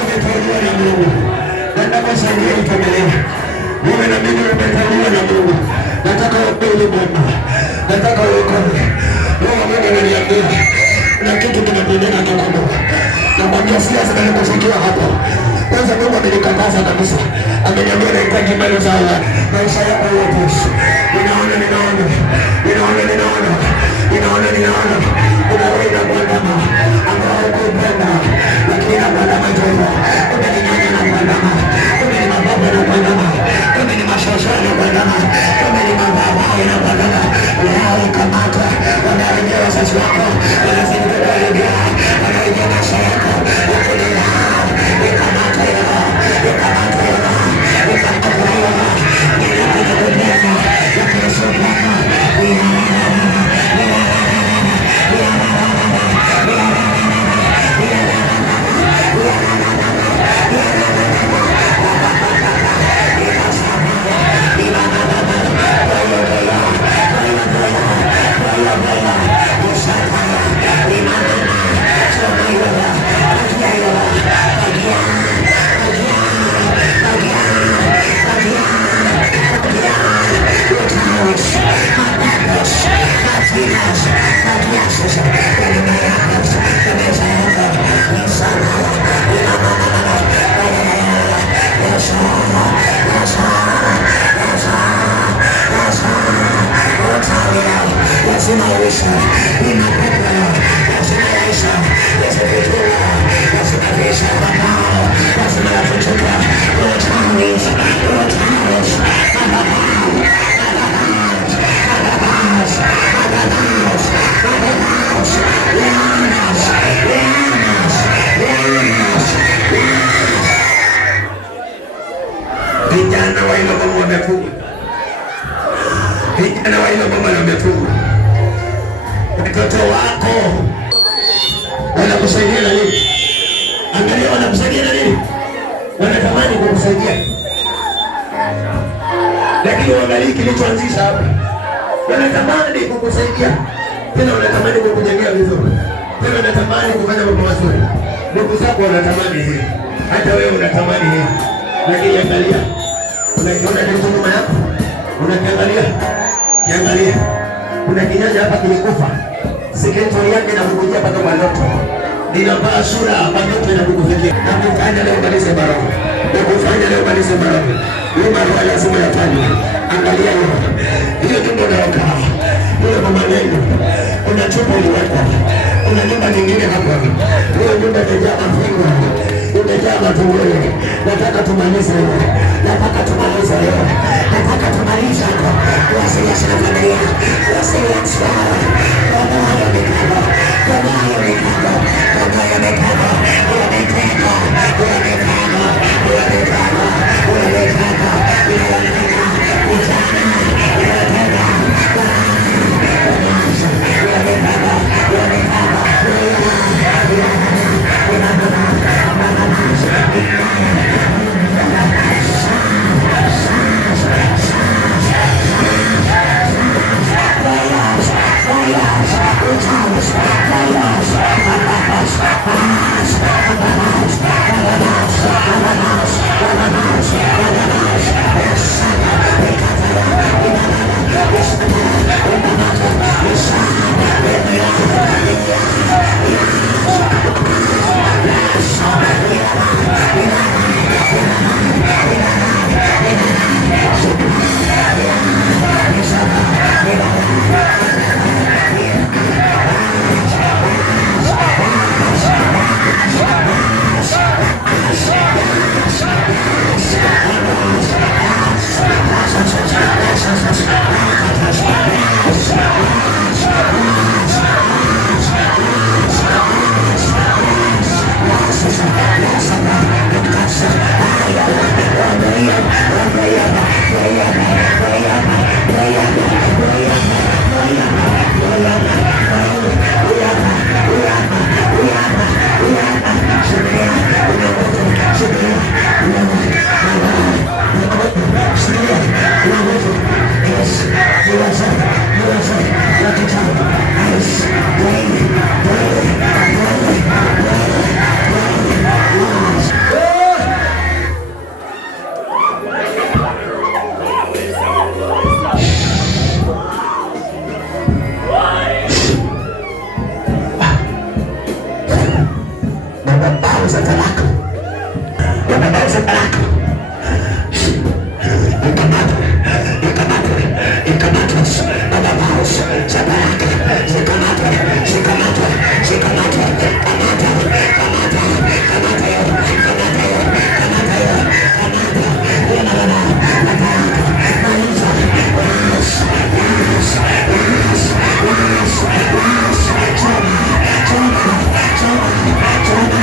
Umetauliwa na Mungu. shangilia ukiendelea. Wewe na mimi umetaliwa na Mungu. Nataka ukweli Mungu. Nataka uokoe. Roho wa Mungu ananiambia na kitu kinatendeka kwa Mungu. Na mwambia siasa nilikufikia hapo. Kwanza Mungu amenikataza kabisa. Ameniambia nahitaji mali za Allah. Maisha yako yote. Ninaona. Unaweza kuandama. Ambao kupenda. Lakini na kuandama jomba. Umeninyonya na kuandama. Umenimababu na kuandama. Umenimashoshana na kuandama. Umenimababu na kuandama. Leo kamata. Wanaregea wazazi wako. Wanazingiraribia. Wanaregea maisha yako. Wakulia. Ikamata yao. Vijana wa hilo mama wamefunga. Watoto wako wanakusaidia na nini? Angalia wanakusaidia na nini? Wanatamani kukusaidia. Lakini uangalie kilichoanzisha hapa. Wanatamani kukusaidia. Tena wanatamani kukujengea vizuri. Tena wanatamani kufanya mambo mazuri. Ndugu zako wanatamani hili. Hata wewe unatamani hili. Lakini angalia. Unakiona kitu nyuma yako? Unakiangalia? Kiangalia. Kuna kinyanya hapa kilikufa. Sekretari yake na kukujia mpaka kwa ndoto. Ninavaa sura hapa ndoto na kukufikia. Na kufanya leo malize baraka. Na kufanya leo malize baraka. Hiyo baraka lazima yafanywe. Angalia hiyo. Hiyo nyumba unayokaa. Hiyo mama neno. Kuna chupa uliweka. Kuna nyumba nyingine hapa. Hiyo nyumba imejaa mafungo. Imejaa matungulu. Nataka tumalize leo. Nataka tumalize leo. Nataka tumalize hapo. Wasilisha na familia. Wasilisha. Kama hayo mikaba. Kama hayo mikaba. Kama hayo mikaba. Unateka. Unateka. Unateka. Unateka. Unateka. Ujana. Unateka. madhabahu za talaka, madhabahu za talaka ikamatwe, ikamatwe, ikamatwe, madhabahu za talaka zikamatwe, zikamatwe, zikamatwe, kamata, kamata, kamata yo, kamata yo, kamata yo, kamata yo, na talaka maliza, ras, ras, ras, ras, ras, choma, choma, choma, choma,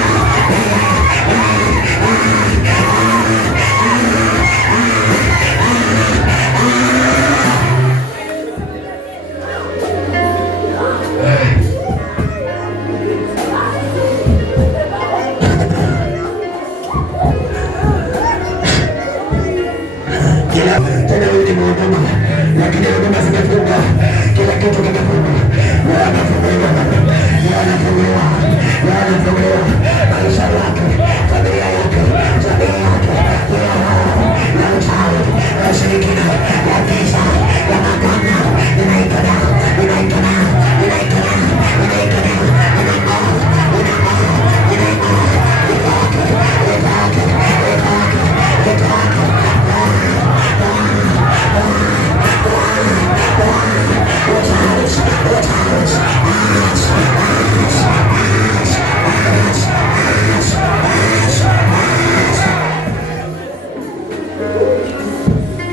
tena wewe ni mhuduma, lakini huduma zimefunga, kila kitu kimefunga, yanafunguliwa, yanafunguliwa, yanafunguliwa, maisha yake, familia yake, jamii yake, ya uchawi, ya ushirikina, ya giza, ya maganga, inaikana, inaikana, inaikana, inaikana, inang'oa, inang'oa, inang'oa, itoke, itoke, itoke, itoke.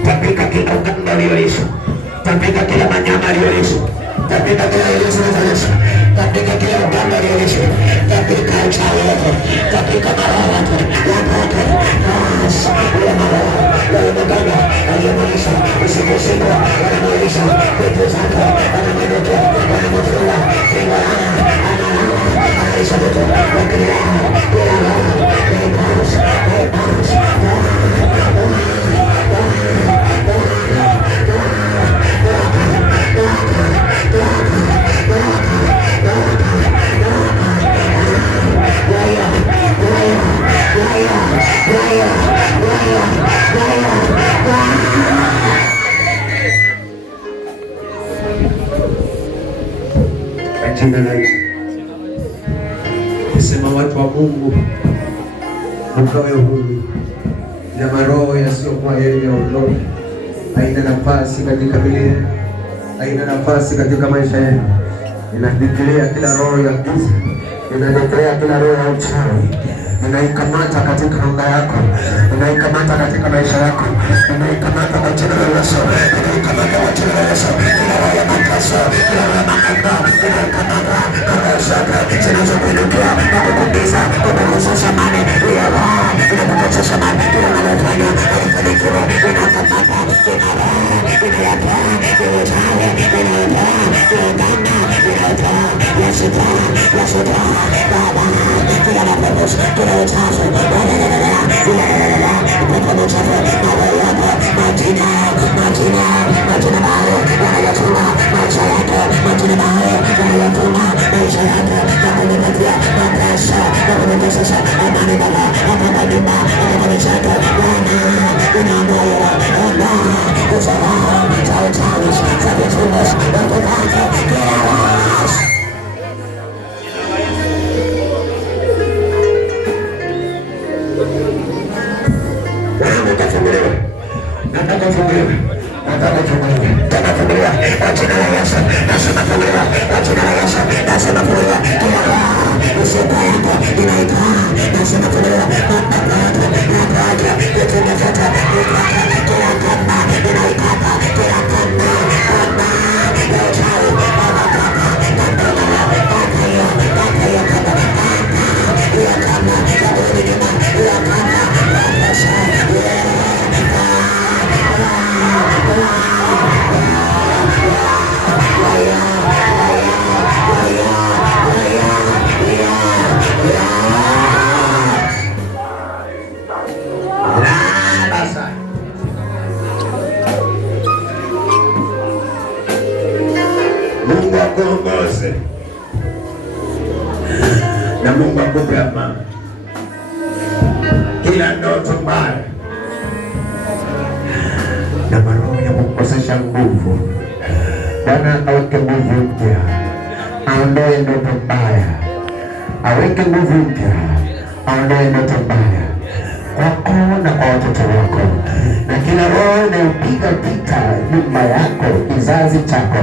Tapika kila uganga aliolisha, tapika kila manyama aliolisha, tapika kila Yesu aliolisha, tapika kila uganga aliolisha, tapika uchawi wote, tapika maroho yote, yapote, ya maroho, ya maganga, aliolisha, usiku anamalisha, vitu zake, anamwelekea, anamfunga, funga analisha vitu, wakila, kila roho, sema watu wa Mungu mkawe huru na maroho yasiyokuwa heri yaondoke. Haina nafasi katika miili, haina nafasi katika maisha yenu. Ninadhikiria kila roho ya giza, ninadhikiria kila roho ya uchawi, ninaikamata katika anga yako, ninaikamata katika maisha yako, ninaikamata kwa jina la Yesu, ninaikamata kwa jina la Yesu. Kila roho ya makasa, kila roho ya makanga, ninaikamata kwa shaka zinazokuinukia na kukubiza, kukuhusisha mani, hiyo roho inakuhusisha mani, kila unalofanya haifanikiwe, inakamata kila roho, inayatoa, inayotawe, inayotoa, inayoganda, inayotoa, yasitoa, yasitoa, baba, kila mapepo, kila uchafu, pepo uchafu, mawe yako, majina, majina, majina bayo, yanayotuma maisha yake, majina bayo, yanayotuma maisha yake, na kunipatia mapresha, na kunipesesha amani baba, hapa nyumba, hapa michaka, wana, inamoyo, ona, usawa, za uchawi, za vifungo, za kutaka, kila roho. Nataka kufunguliwa, nataka kufunguliwa, nataka kufunguliwa, kwa jina la Yesu, nasema funguliwa, kwa jina la Yesu, nasema funguliwa, kila roho usiku yako inaitoa, nasema funguliwa, nataka vitu vyote, kila kamba inaikata, kila kamba, kamba ya uchawi, kamba, kamba, kamba hiyo, kamba hiyo, kamba, hiyo kamba, ya kufunguliwa, hiyo kamba, kamba sha, Mungu akuongoze na Mungu akupe amani. Kila ndoto mbaya na maroho ya kukosesha nguvu, Bwana aweke nguvu mpya, aondoe ndoto mbaya, aweke nguvu mpya, aondoe ndoto mbaya kwako na kwa watoto wako, na kila roho inayopiga vita nyumba yako, kizazi chako,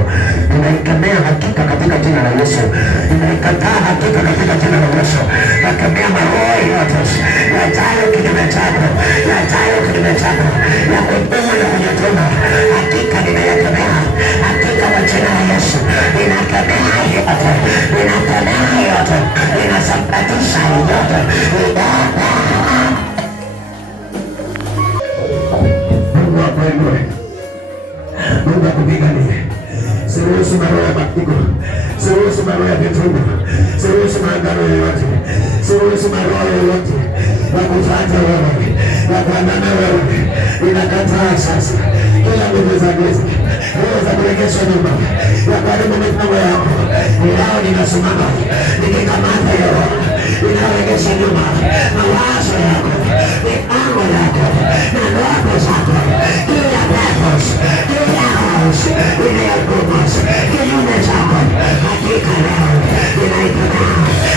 inaikemea hakika katika jina la Yesu. Inaikataa hakika katika jina la Yesu. Nakemea maroho yote yajayo kinyume chako, yajayo kinyume chako, ya kudumu na kujituma, hakika ninayakemea hakika kwa jina la Yesu. Ninakemea yote, ninakemea yote, ninasambaratisha yote. Mungu akupiganie. Siruhusu maroho ya mapigo, siruhusu maroho ya vifungo, siruhusu maagano yoyote, siruhusu maroho yoyote ya kufuata wewe, ya kuandana wewe. Ninakataa sasa kila nguvu za giza, nguvu za kurejesha nyuma, ya kuharibu mipango yako. Leo ninasimama nikikamata hiyo inarejesha nyuma mawazo yako, mipango yako na ndoto zako, kila purpose, kila house inayokumbusha kinyume chako. Hakika leo ninaikataa,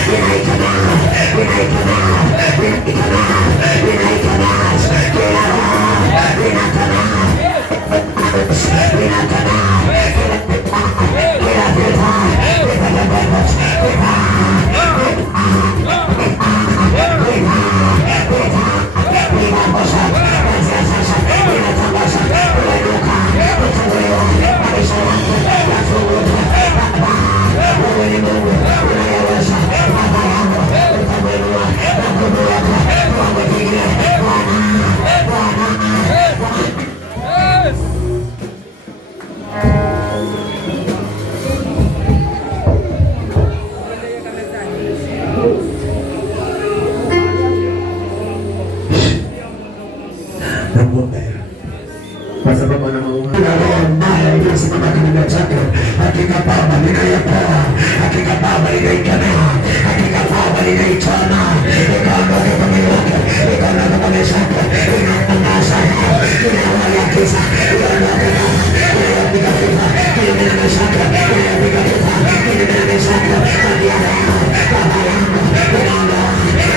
ninaikataa, ninaikataa, ninaikataa, ninaikataa kila roho, ninakataa, ninakataa kila vita, kwa sababu ana maono na roho mbaya iliyosimama kinyume chake. Hakika Baba ninayapoa, hakika Baba ninaikemea, hakika Baba ninaichoma, ikaondoke kwa mwili wake, ikaondoke kwa maisha yake, inatangaza inawalia kisa, ikaondoke Baba, inayapiga vita kinyume na maisha yake, inayapiga vita kinyume na maisha yake. Tabia leo Baba yangu inaondoa,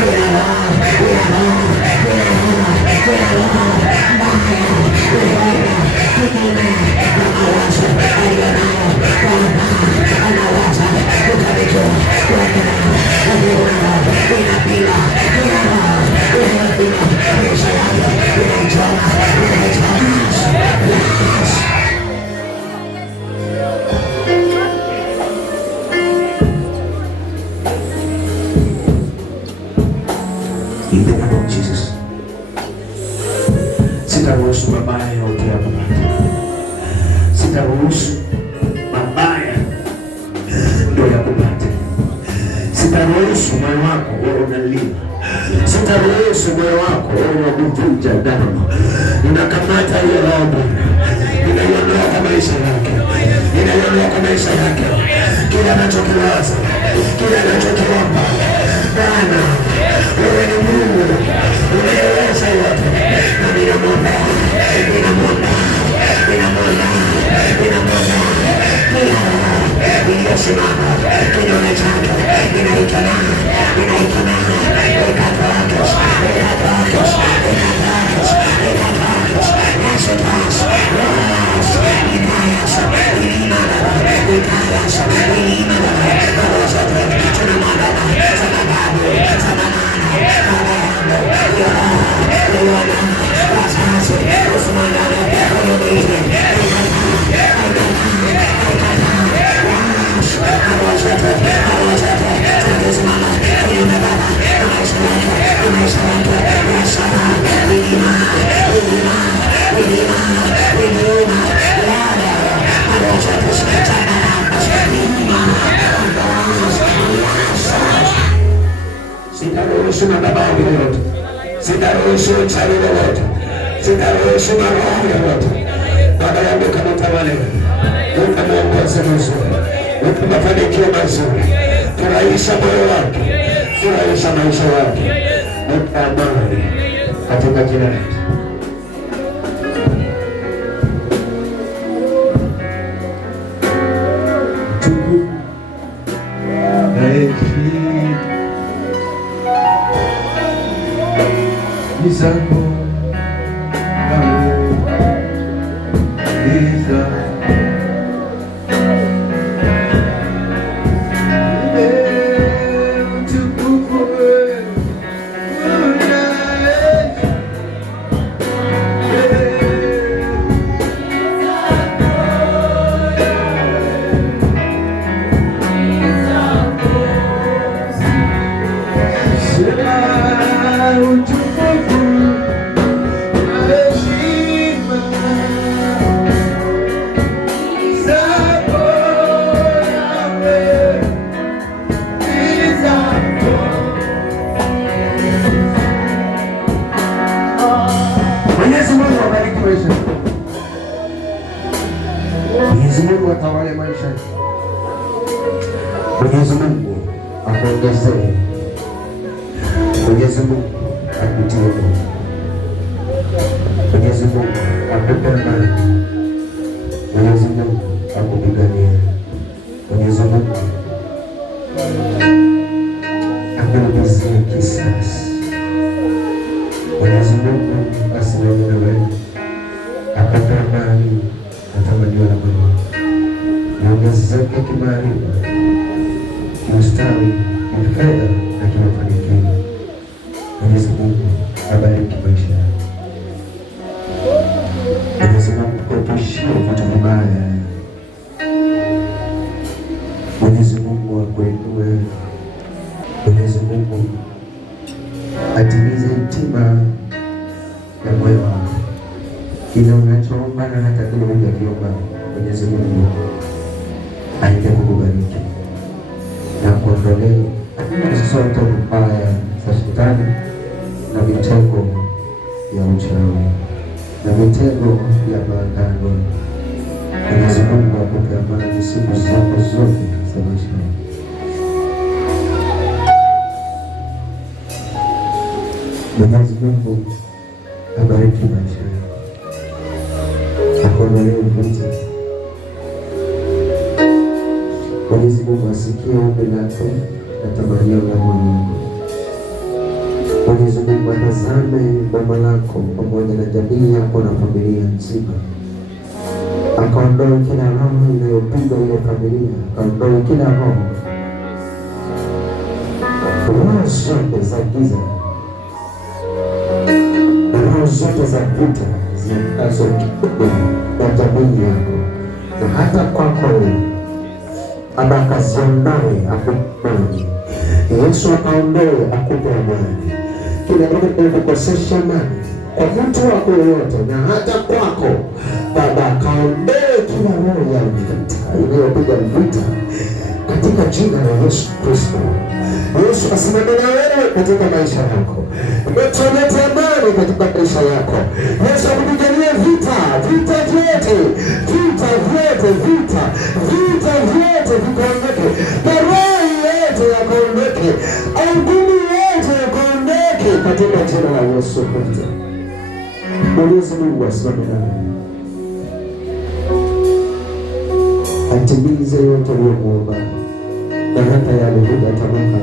inaondoa, inaondoa, inaondoa mbaya kinyume na mawazo aliyonayo kwamba anawaza kufanikiwa kuendelea, inapinga inapinga maisha yake, inaichoma, inaichoma. In the name of Jesus, sitaruhusu mabaya yote yakupate, sitaruhusu mabaya ndio yakupate, sitaruhusu moyo wako wewe unalia, sitaruhusu moyo wako wewe unavunja damu. Ninakamata hiyo roho Bwana, ninaiondoa kwa maisha yake, ninaiondoa kwa maisha yake, kila anachokiwaza, kila anachokiomba. Bwana wewe ni Mungu unayeweza yote, na ninamwombea, ninamwombea, ninamwombea, ninamwombea kila iliyosimama kinyume chake, ninaikemea, ninaikemea, ikatoke, sitaruhusu madhabahu yoyote, sitaruhusu uchawi wowote, sitaruhusu maroho yoyote. Baba yangu kamtawale, ukamwongoze vizuri, ukamfanikiwa mazuri, furahisha moyo wake, furahisha maisha yake, mpe amani katika jina la Yesu. zako Mwenyezi Mungu atawale maisha yako. Mwenyezi Mungu akuongezee. Mwenyezi Mungu akutie nguvu. Mwenyezi Mungu akupe amani. Mwenyezi Mungu akupiganie. Mwenyezi Mungu akulipizie kisasi. Mwenyezi Mungu asimame na wewe. Akupe amani na tamanio la moyo. Niongezeke kimaarifa, kiustawi, kifedha na kimafanikio. Mwenyezi Mungu abariki maisha yako. Mwenyezi Mungu akuepushie vitu vibaya. Mwenyezi Mungu akuinue. Mwenyezi Mungu atimize hatima ya moyo wako. Kile unachoomba na hata kile hujakiomba, Mwenyezi Mungu aende kukubariki na kuondolee zote mbaya za shetani na mitego ya uchawi na mitego ya maagano. Mwenyezi Mungu akupe amani siku zako zote za maisha yako. Mwenyezi Mungu abariki maisha yako, akuondolee vita. Mwenyezi Mungu asikie ombi lako na tamanio la moyo wako. Mwenyezi Mungu atazame boma lako pamoja na jamii yako na familia nzima, akaondoe kila roho inayopiga ile familia, akaondoe kila roho zote za giza, roho zote za vita zinazopiga na jamii yako na hata kwako wewe. Aba akaziondoe akupe amani. Yesu akaondoe akupe amani. Kila roho inakukosesha amani kwa mtu wako yoyote na hata kwako, Baba akaondoe kila roho ya vita inayopiga vita katika jina la Yesu Kristo. Yesu asimame na wewe katika maisha yako. Umetolete amani katika maisha yako. Yesu akupiganie vita vyote vikaondoke. Maroho yote yakaondoke. Nguvu yote yakaondoke katika jina la Yesu Kristo. Mwenyezi Mungu asimame na wewe. Atimize yote uliyomwomba na hata yale hujatamka.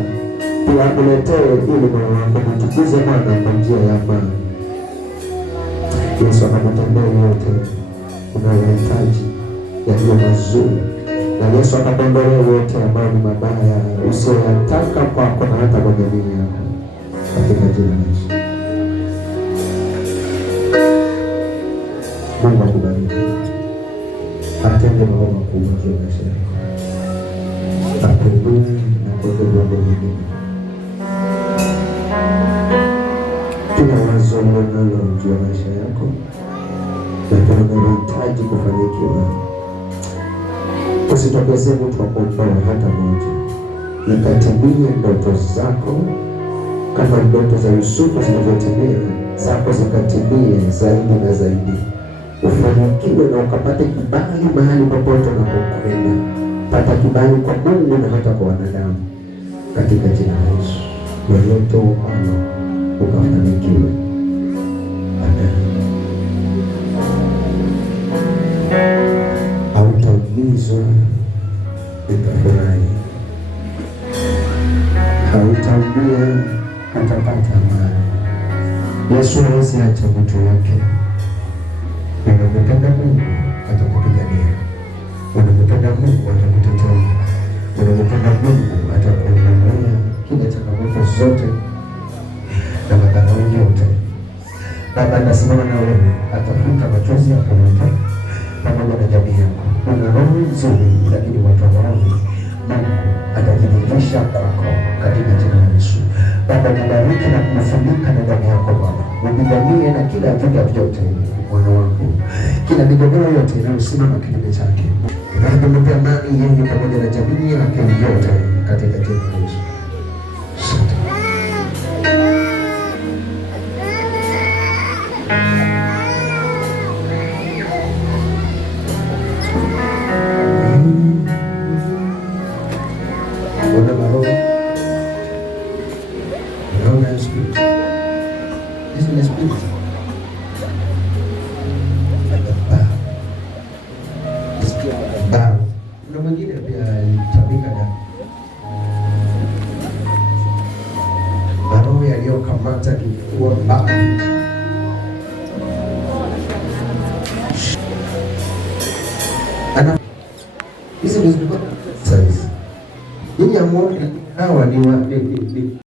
Pia akuletee ili moyo wako mtukuze Bwana kwa njia ya amani. Yesu akakutendea yote unayohitaji yaliyo mazuri, na Yesu akakondolea yote ambayo ni mabaya usiyoyataka kwako na hata kwa jamii yako, katika jina la Yesu. Mungu akubariki, atende mambo makubwa juu ya maisha yako, akuinue na kuendelea mbele. Kila wazo ulilonalo juu ya maisha yako na kila unalohitaji kufanikiwa, usitokeze mtu wa kuondoa hata moja. Ikatimie ndoto zako kama ndoto za Yusufu zilivyotimia, zako zikatimie zaidi na zaidi. Ufanikiwe na ukapate kibali mahali popote unapokwenda. Pata kibali kwa Mungu na hata kwa wanadamu, katika jina la Yesu. Lolote upalo ukafanikiwe. Amen. Hautaumizwa, utafurahi. Hautaumia, utapata amani. Yesu hawezi acha mtu wake. Unapopenda Mungu atakupigania. Unapopenda Mungu atakutetea. Unapopenda Mungu atakuondolea kila changamoto zote na madhara yote. Baba anasimama na wewe, atafuta machozi yako yote pamoja na jamii yako. Una roho nzuri, lakini watu waovu, Mungu atajidhihirisha kwako katika jina la Yesu. Baba nibariki na kufunika na damu yako Bwana. Unipiganie na kila vita vyote mwana wangu. Kila migogoro yote inayosimama kinyume chake. Tunapompa amani yeye pamoja na jamii yake yote katika jina la Yesu. Kuna mwingine pia alitabika na maroho yaliyokamata kifua mbali. Hizi ndio zilikuwa sasa hizi. Yeye amuone hawa ni